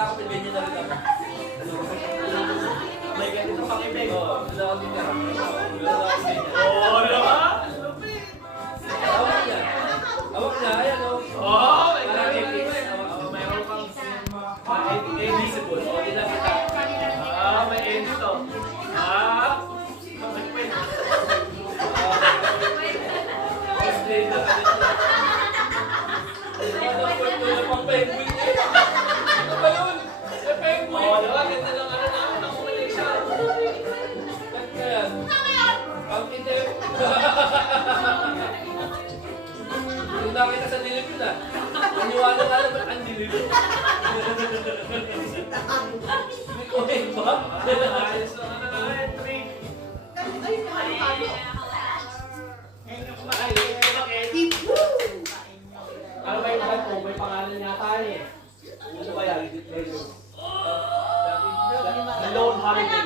ako, ganyan na rin ako. May ganito pang ibig. Oo, wala akong titira. Oo, naman! Awak niya. Awak niya, ayan o. Oo, may ganito. Mayroon kang invisible. O, di lang kita. May edit o. May pwede. Stay na ka dito. Ano po na pang penguin eh? Ano ba yun? Sa penguin? Oo, diba? Ganda lang ano na. Nakumalig siya. Ba't ka yan? Ang itim. Yung nakita sa dilim yun ah. Maniwala ka naman ang dilim. Hindi ko eh ba? Ayos na ano na eh. Trick. Ano ba yung band ko? May pangalan niya tayo eh. Ano ba yan? Lone Holiday.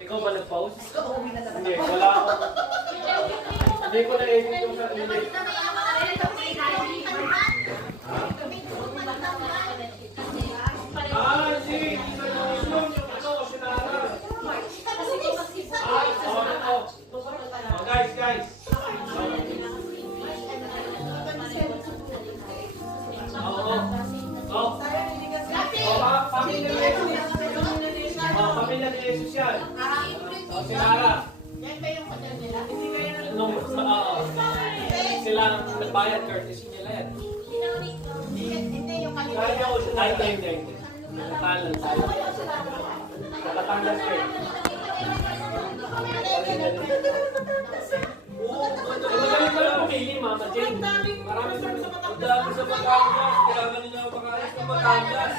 Ikaw ba nag-pause? Hindi, wala ako. Hindi ko na-edit yung sarili. Guys. Pamilya ni Jesus yan. Si Lara. Yan ba yung kanya nila? Hindi kayo Sila nagbayad courtesy nila yan. Hindi yung kanila. Kaya ako siya hindi. Natalan tayo. Nakatanggap kayo. Magaling ka lang pumili, Mama Jane. Marami sa Batangas. Kailangan nyo na makaayos ng Batangas.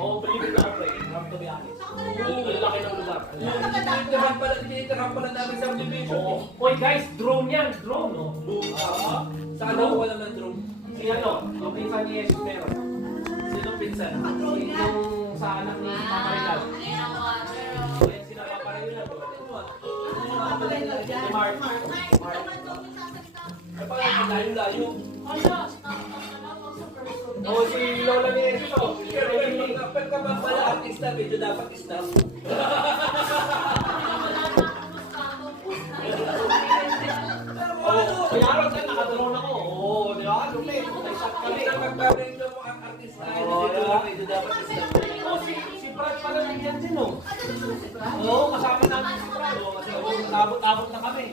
Oo, believe it or not, have to be honest. Ang laki ng lugar. Tinitirahan pala namin sa division. Hoy guys, drone yan. Drone, no? Saan nakuha naman drone? Si ano? Yung pinsan ni Jesus meron. Sinong pinsan? Yung sa anak ni Papa Rizal. Ayan sila Papa Rizal. Si Mark. Kapag layo-layo. Oo, si Lola ni Jesus. Pero kapag ka ba pala artista, medyo dapat stop. Kaya araw tayo nakadrone ako. Oo, di ba? Lumit. May shot kami.